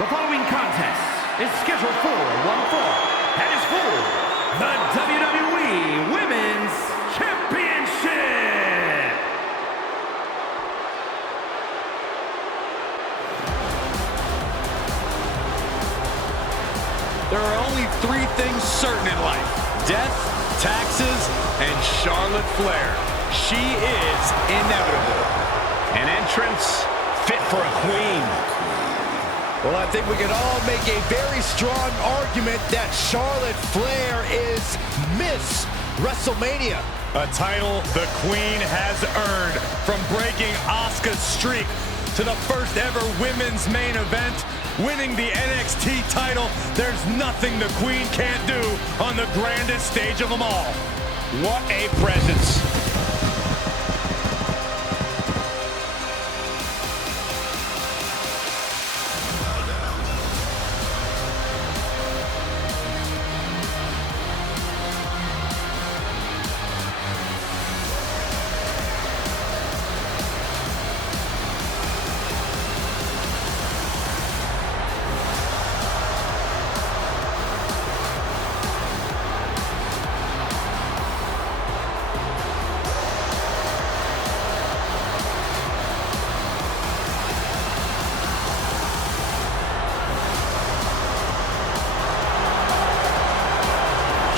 The following contest is scheduled for one fall and is for the WWE Women's Championship. There are only three things certain in life: death, taxes, and Charlotte Flair. She is inevitable. An entrance fit for a queen. Well, I think we can all make a very strong argument that Charlotte Flair is Miss Wrestlemania. A title the Queen has earned, from breaking Asuka's streak to the first ever women's main event, winning the NXT title. There's nothing the Queen can't do on the grandest stage of them all. What a presence.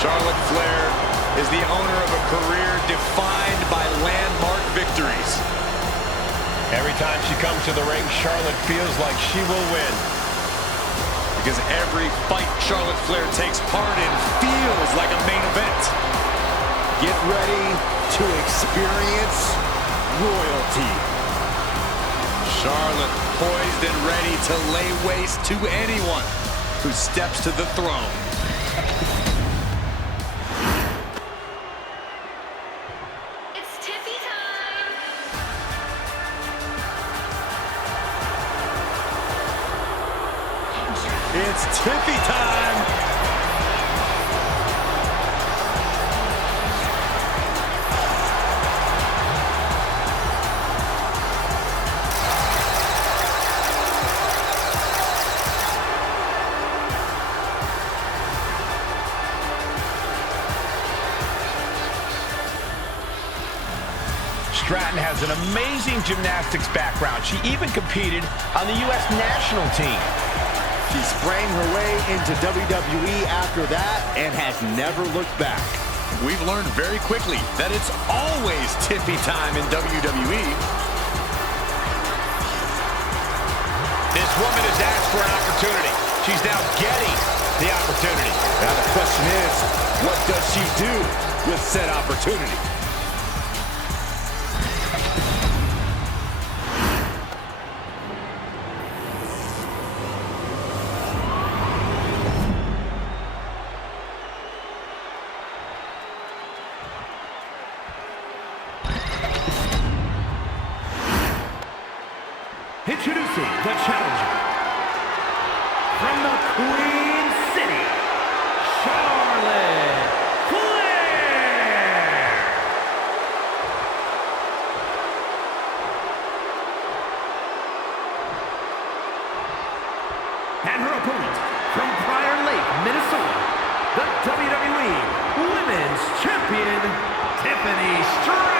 Charlotte Flair is the owner of a career defined by landmark victories. Every time she comes to the ring, Charlotte feels like she will win. Because every fight Charlotte Flair takes part in feels like a main event. Get ready to experience royalty. Charlotte poised and ready to lay waste to anyone who steps to the throne. It's Tiffy time! Stratton has an amazing gymnastics background. She even competed on the U.S. national team. She sprang her way into WWE after that and has never looked back. We've learned very quickly that it's always Tiffy time in WWE. This woman has asked for an opportunity. She's now getting the opportunity. Now the question is, what does she do with said opportunity? Introducing the challenger from the Queen City, Charlotte Flair. And her opponent from Prior Lake, Minnesota, the WWE Women's Champion, Tiffany Stratton.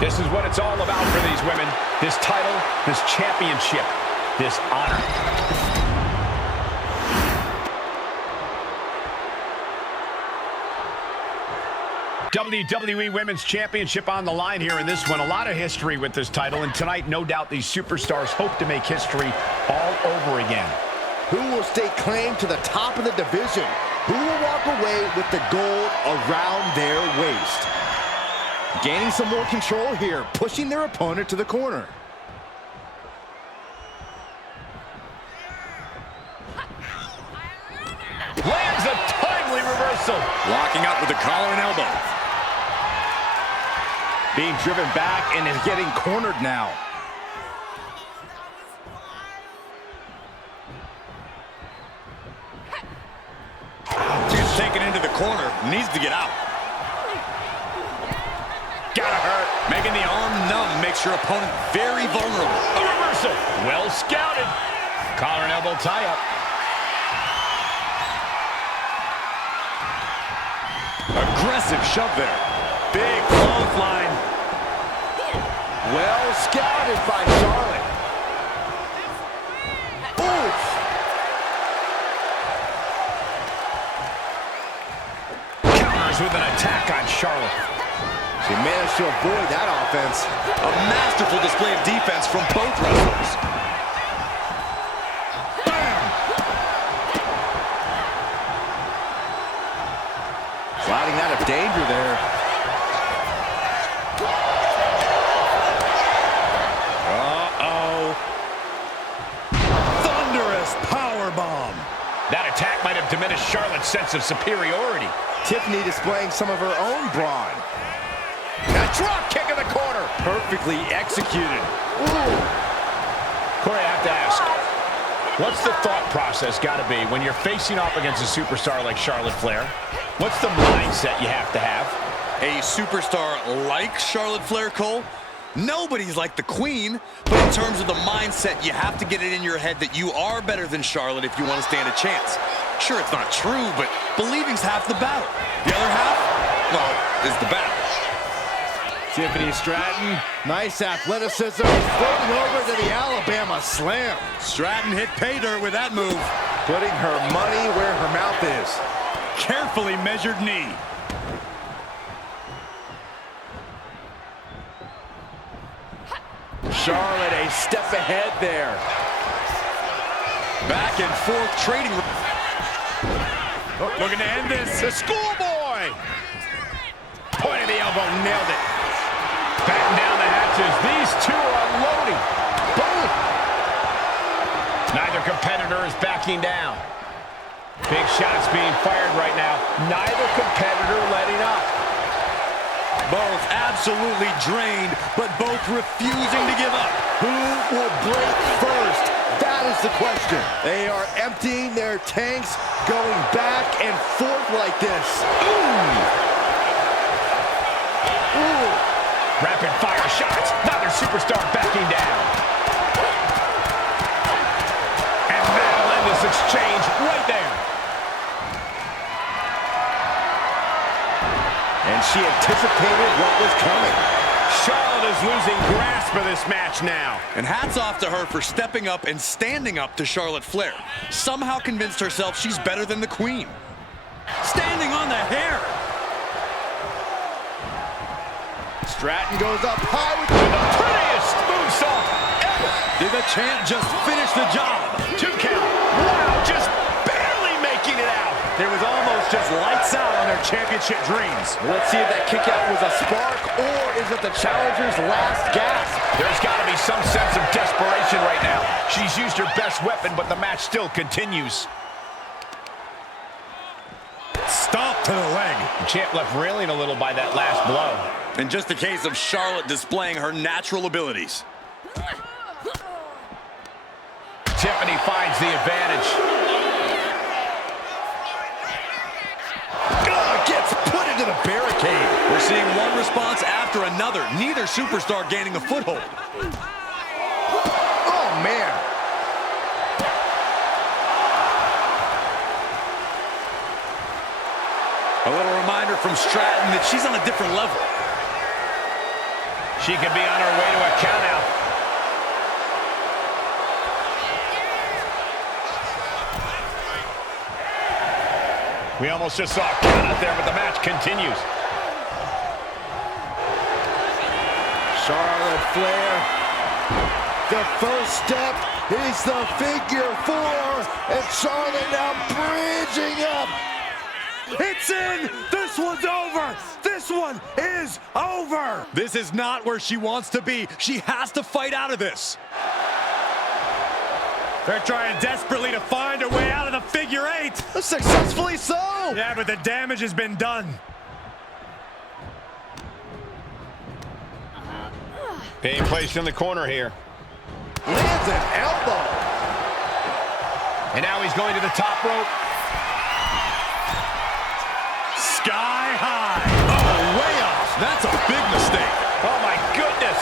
This is what it's all about for these women. This title, this championship, this honor. WWE Women's Championship on the line here in this one. A lot of history with this title, and tonight, no doubt, these superstars hope to make history all over again. Who will stake claim to the top of the division? Who will walk away with the gold around their waist? Gaining some more control here, pushing their opponent to the corner. Lands a timely reversal. Locking up with the collar and elbow. Being driven back and is getting cornered now. corner, needs to get out. Gotta hurt. Making the arm numb makes your opponent very vulnerable. A reversal. Well scouted. Collar and elbow tie-up. Aggressive shove there. Big clothesline. Well scouted by Charlotte. Oof. Counters with an attack on Charlotte. She managed to avoid that offense. A masterful display of defense from both wrestlers. Bam! Sliding out of danger there. Uh-oh. Thunderous powerbomb. That attack might have diminished Charlotte's sense of superiority. Tiffany displaying some of her own brawn. A drop kick in the corner. Perfectly executed. Ooh. Corey, I have to ask, what's the thought process got to be when you're facing off against a superstar like Charlotte Flair? What's the mindset you have to have? A superstar like Charlotte Flair, Cole? Nobody's like the Queen, but in terms of the mindset, you have to get it in your head that you are better than Charlotte if you want to stand a chance. Sure, it's not true, but believing's half the battle. The other half, well, is the battle. Tiffany Stratton, nice athleticism, floating over to the Alabama Slam. Stratton hit pay dirt with that move. Putting her money where her mouth is. Carefully measured knee. Charlotte a step ahead there. Back and forth trading. Looking to end this. The schoolboy. Point of the elbow, nailed it. Batten down the hatches. These two are unloading. Boom. Neither competitor is backing down. Big shots being fired right now. Neither competitor letting up. Both absolutely drained, but both refusing to give up. Who will break first? That is the question. They are emptying their tanks, going back and forth like this. Ooh. Rapid fire shots. Neither superstar backing down. And that'll end this exchange right there. And she anticipated what was coming. Charlotte is losing grasp of this match now. And hats off to her for stepping up and standing up to Charlotte Flair. Somehow convinced herself she's better than the Queen. Standing on the hair. Stratton goes up high with The prettiest moonsault ever. Did the champ just finish the job? 2 count. Wow, just barely making it out. There was almost just lights out on their championship dreams. Let's see if that kick out was a spark, or is it the challenger's last gasp? There's got to be some sense of desperation right now. She's used her best weapon, but the match still continues. Stop to the leg. The champ left railing a little by that last blow. And just a case of Charlotte displaying her natural abilities. Tiffany finds the advantage. Gets put into the barricade. We're seeing one response after another. Neither superstar gaining a foothold. Oh, man. A little reminder from Stratton that she's on a different level. She could be on her way to a countout. We almost just saw a countout there, but the match continues. Charlotte Flair. The first step is the figure 4, and Charlotte now bridging up. It's in! This one's over! This one is over! This is not where she wants to be. She has to fight out of this. They're trying desperately to find a way out of the figure 8. Successfully so. Yeah, but the damage has been done. Being placed in the corner here. Lands an elbow. And now he's going to the top rope. sky high. Oh, way off. That's a big mistake. Oh, my goodness.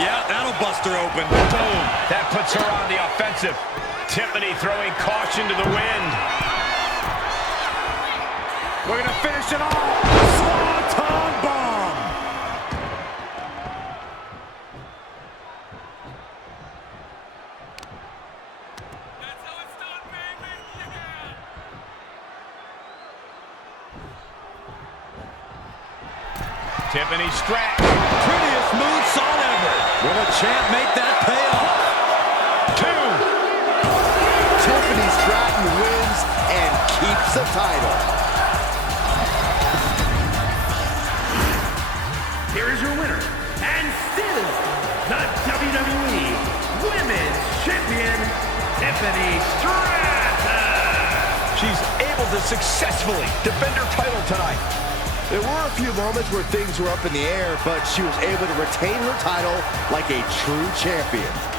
Yeah, that'll bust her open. Boom. That puts her on the offensive. Tiffany throwing caution to the wind. We're going to finish it off. Swanton bomb. That's how it's done, baby. Yeah. Tiffany Stratton. Prettiest moonsault ever. Will a champ make that pay off? 2. Tiffany Stratton wins and keeps the title. Here is your winner, and still the WWE Women's Champion, Tiffany Stratton. She's able to successfully defend her title tonight. There were a few moments where things were up in the air, but she was able to retain her title like a true champion.